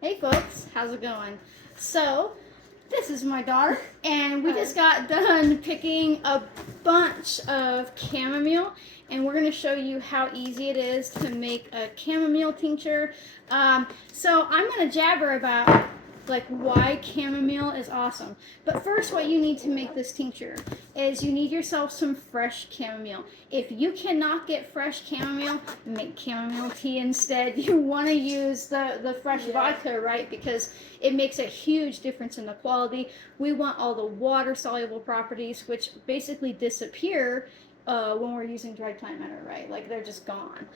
Hey folks, how's it going? So, this is my daughter, and we just got done picking a bunch of chamomile, and we're going to show you how easy it is to make a chamomile tincture. So, I'm going to jabber about like why chamomile is awesome. But first, what you need to make this tincture is you need yourself some fresh chamomile. If you cannot get fresh chamomile, make chamomile tea instead. You want to use the fresh vodka, right? Because it makes a huge difference in the quality. We want all the water soluble properties, which basically disappear when we're using dried plant matter, right? Like they're just gone.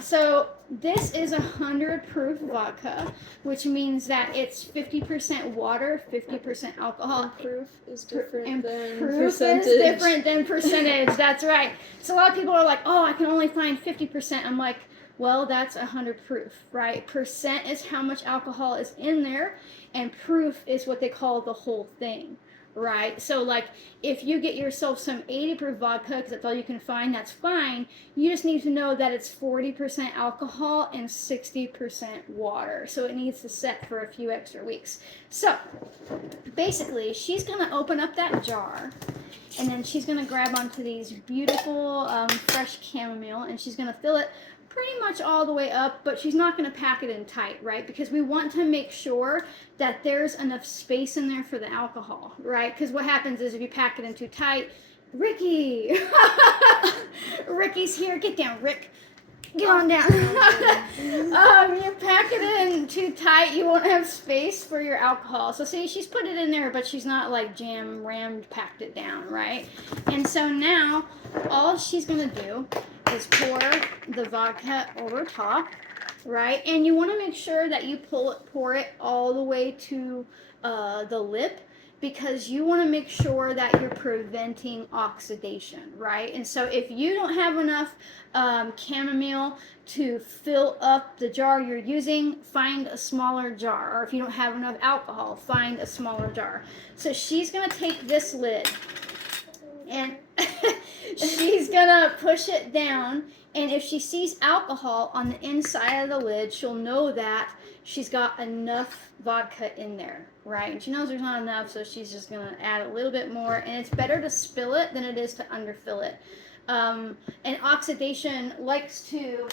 So this is 100 proof vodka, which means that it's 50% water, 50% alcohol. And proof is different And than proof percentage. is different than percentage. That's right. So a lot of people are like, oh, I can only find 50%. I'm like, well, that's 100 proof, right? Percent is how much alcohol is in there, and proof is what they call the whole thing, right? So, like, if you get yourself some 80 proof vodka, because that's all you can find, that's fine. You just need to know that it's 40% alcohol and 60% water. So, it needs to set for a few extra weeks. So, basically, she's going to open up that jar. And then she's going to grab onto these beautiful fresh chamomile, and she's going to fill it pretty much all the way up, but she's not going to pack it in tight, right? Because we want to make sure that there's enough space in there for the alcohol, right? Because what happens is if you pack it in too tight, Ricky! Ricky's here. Get down, Rick. Get on down. You pack it in too tight, you won't have space for your alcohol. So see, she's put it in there, but she's not like jam rammed packed it down, right? And so now all she's gonna do is pour the vodka over top, right? And you want to make sure that you pour it all the way to the lip, because you want to make sure that you're preventing oxidation, right? And so if you don't have enough chamomile to fill up the jar you're using, find a smaller jar. Or if you don't have enough alcohol, find a smaller jar. So she's going to take this lid and she's going to push it down. And if she sees alcohol on the inside of the lid, she'll know that she's got enough vodka in there, right? And she knows there's not enough, so she's just going to add a little bit more. And it's better to spill it than it is to underfill it. And oxidation likes to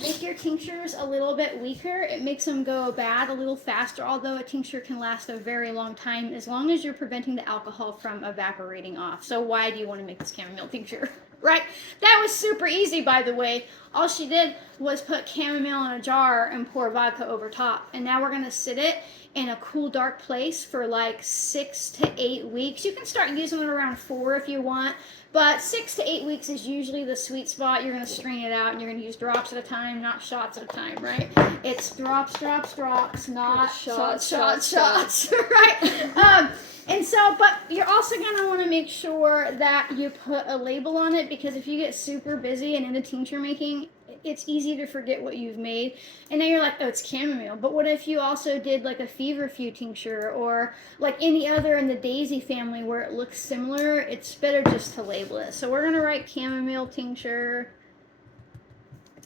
make your tinctures a little bit weaker. It makes them go bad a little faster, although a tincture can last a very long time as long as you're preventing the alcohol from evaporating off. So why do you want to make this chamomile tincture? Right? That was super easy, by the way. All she did was put chamomile in a jar and pour vodka over top. And now we're going to sit it in a cool, dark place for like 6 to 8 weeks. You can start using it around 4 if you want. But 6 to 8 weeks is usually the sweet spot. You're going to strain it out, and you're going to use drops at a time, not shots at a time, right? It's drops, drops, drops, not shots, right? And so, but you're also going to want to make sure that you put a label on it, because if you get super busy and into tincture making, it's easy to forget what you've made. And now you're like, oh, it's chamomile. But what if you also did like a feverfew tincture, or like any other in the daisy family where it looks similar? It's better just to label it. So we're going to write chamomile tincture.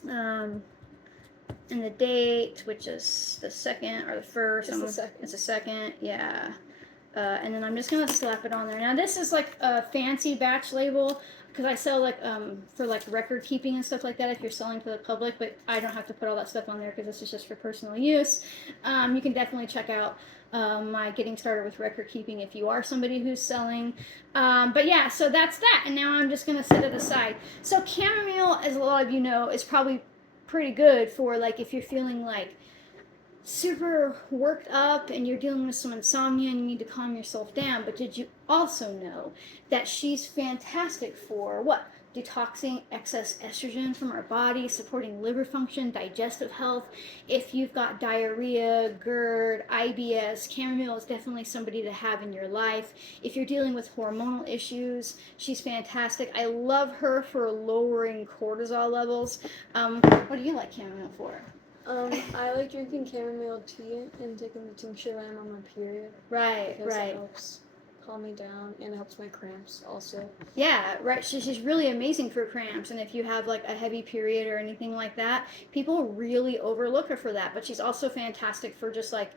And the date, which is the 2nd or the 1st. It's the 2nd, yeah. And then I'm just going to slap it on there. Now this is like a fancy batch label, because I sell like for like record keeping and stuff like that if you're selling to the public, but I don't have to put all that stuff on there because this is just for personal use. You can definitely check out my Getting Started with Record Keeping if you are somebody who's selling. But yeah, so that's that. And now I'm just going to set it aside. So chamomile, as a lot of you know, is probably pretty good for like if you're feeling like super worked up and you're dealing with some insomnia and you need to calm yourself down. But did you also know that she's fantastic for what? Detoxing excess estrogen from our body, supporting liver function, digestive health. If you've got diarrhea, GERD, IBS, chamomile is definitely somebody to have in your life. If you're dealing with hormonal issues, she's fantastic. I love her for lowering cortisol levels. What do you like chamomile for? I like drinking chamomile tea and taking the tincture when I'm on my period. Right, because right. it helps calm me down, and it helps my cramps also. Yeah, right. She's really amazing for cramps, and if you have like a heavy period or anything like that, people really overlook her for that. But she's also fantastic for just like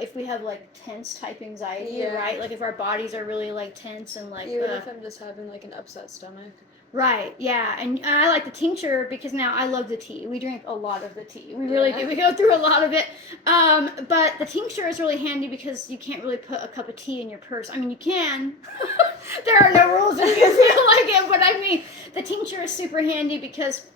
if we have like tense type anxiety, Yeah. right? Like if our bodies are really like tense and like Even if I'm just having like an upset stomach. right, yeah, and I like the tincture because now I love the tea. We drink a lot of the tea. We really do. We go through a lot of it. But the tincture is really handy because you can't really put a cup of tea in your purse. I mean, you can. There are no rules if you feel like it, but I mean, the tincture is super handy because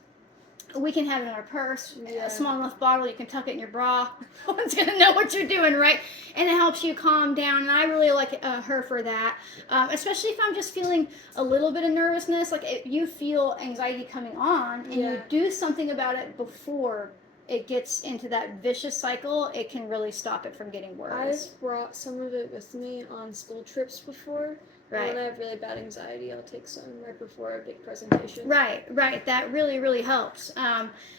we can have it in our purse, Yeah. a small enough bottle, you can tuck it in your bra. No one's going to know what you're doing, right? And it helps you calm down, and I really like her for that, especially if I'm just feeling a little bit of nervousness. Like, if you feel anxiety coming on, and you do something about it before it gets into that vicious cycle, it can really stop it from getting worse. I've brought some of it with me on school trips before. Right. And when I have really bad anxiety, I'll take some right before a big presentation. Right. That really, really helps.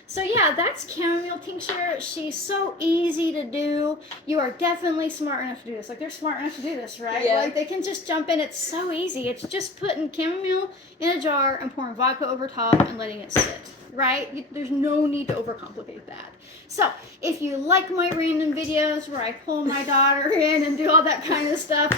So yeah, that's chamomile tincture. She's so easy to do. You are definitely smart enough to do this. Like, they're smart enough to do this, right? Yeah. Like, they can just jump in. It's so easy. It's just putting chamomile in a jar and pouring vodka over top and letting it sit, right? There's no need to overcomplicate that. So, if you like my random videos where I pull my daughter in and do all that kind of stuff,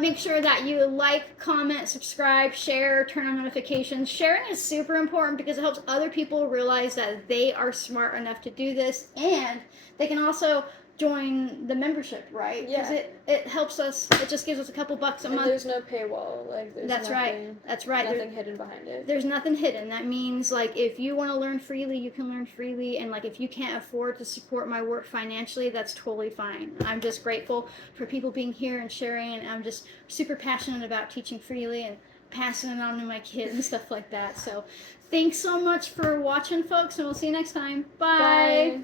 make sure that you like, comment, subscribe, share, turn on notifications. Sharing is super important because it helps other people realize that they are smart enough to do this, and they can also join the membership, right? Because it helps us. It just gives us a couple bucks a month. There's no paywall. Like, there's That's nothing, That's right. Nothing hidden behind it. There's nothing hidden. That means, like, if you want to learn freely, you can learn freely, and like if you can't afford to support my work financially, that's totally fine. I'm just grateful for people being here and sharing, and I'm just super passionate about teaching freely and passing it on to my kids and stuff like that. So thanks so much for watching, folks, and we'll see you next time. Bye.